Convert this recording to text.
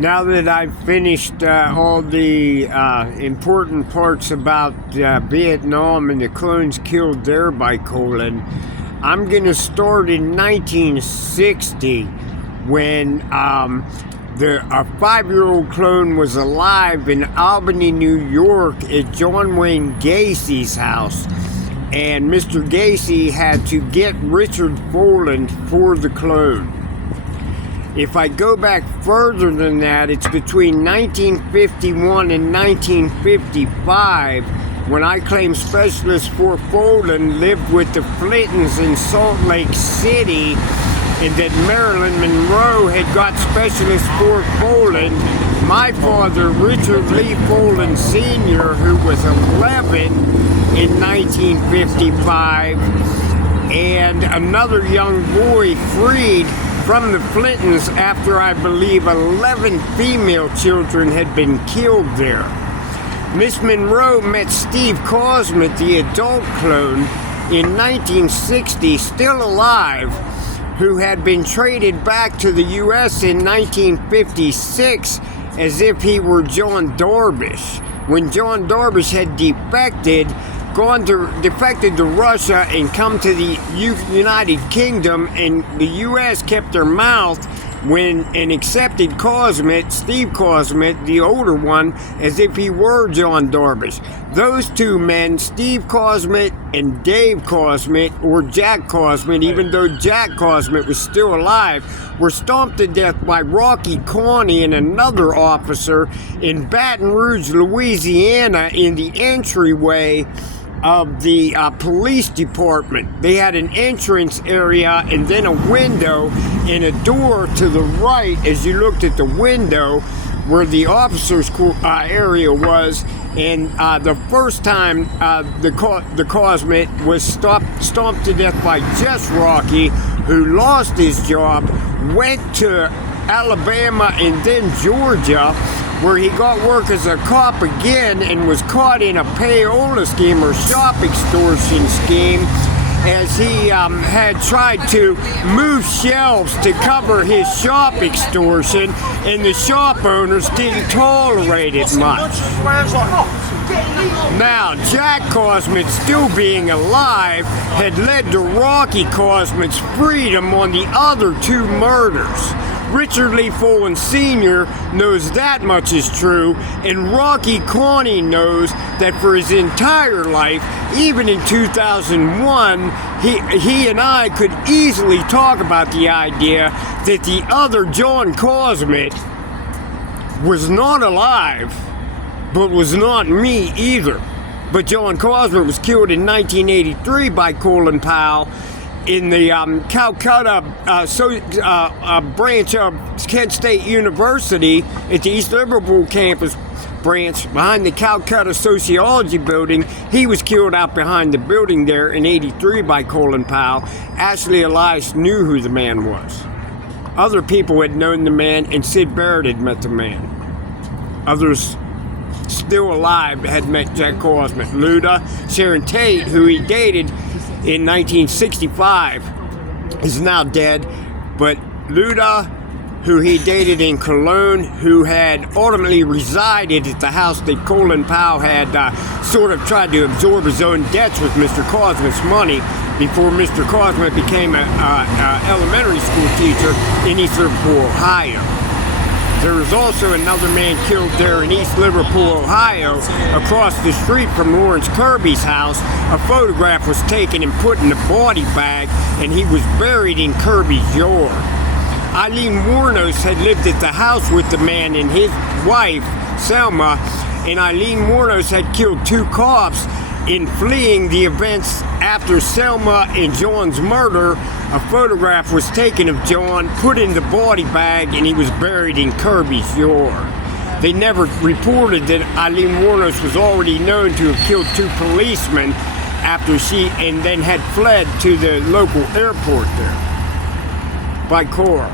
Now that I've finished all the important parts about Vietnam and the clones killed there by Colin, I'm going to start in 1960 when a 5-year-old clone was alive in Albany, New York at John Wayne Gacy's house. And Mr. Gacy had to get Richard Foland for the clone. If I go back further than that, it's between 1951 and 1955 when I claim Specialist for Foland lived with the Flintons in Salt Lake City, and that Marilyn Monroe had got Specialist for Foland. My father, Richard Lee Foland Sr., who was 11 in 1955, and another young boy freed from the Flintons after, I believe, 11 female children had been killed there. Miss Monroe met Steve Cosmit, the adult clone, in 1960, still alive, who had been traded back to the U.S. in 1956 as if he were John Darvish. When John Darvish had defected to Russia and come to the United Kingdom, and the U.S. kept their mouth and accepted Cosmit, Steve Cosmit, the older one, as if he were John Darvish. Those two men, Steve Cosmit and Dave Cosmit, or Jack Cosmit, even though Jack Cosmit was still alive, were stomped to death by Rocky Coney and another officer in Baton Rouge, Louisiana, in the entryway of the police department. They had an entrance area and then a window and a door to the right as you looked at the window where the officers' area was. And the first time the Cosmit was stomped to death by just Rocky, who lost his job, went to Alabama and then Georgia, where he got work as a cop again and was caught in a payola scheme or shop extortion scheme, as he had tried to move shelves to cover his shop extortion, and the shop owners didn't tolerate it much. Now, Jack Cosmit, still being alive, had led to Rocky Cosmit's freedom on the other two murders. Richard Lee Foland Sr. knows that much is true, and Rocky Coney knows that for his entire life, even in 2001, he and I could easily talk about the idea that the other John Cosmit was not alive, but was not me either. But John Cosmit was killed in 1983 by Colin Powell in the Calcutta branch of Kent State University at the East Liverpool campus branch behind the Calcutta Sociology building. He was killed out behind the building there in 83 by Colin Powell. Ashley Elias knew who the man was. Other people had known the man, and Sid Barrett had met the man. Others still alive had met Jack Cosmit. Luda, Sharon Tate, who he dated in 1965, is now dead, but Luda, who he dated in Cologne, who had ultimately resided at the house that Colin Powell had sort of tried to absorb his own debts with Mr. Cosmit's money before Mr. Cosmit became an elementary school teacher in East Liverpool, Ohio. There was also another man killed there in East Liverpool, Ohio, across the street from Lawrence Kirby's house. A photograph was taken and put in a body bag, and he was buried in Kirby's yard. Eileen Wuornos had lived at the house with the man and his wife, Selma, and Eileen Wuornos had killed 2 cops in fleeing the events after Selma and John's murder. A photograph was taken of John, put in the body bag, and he was buried in Kirby's yard. They never reported that Eileen Wuornos was already known to have killed 2 policemen after and then had fled to the local airport there by car.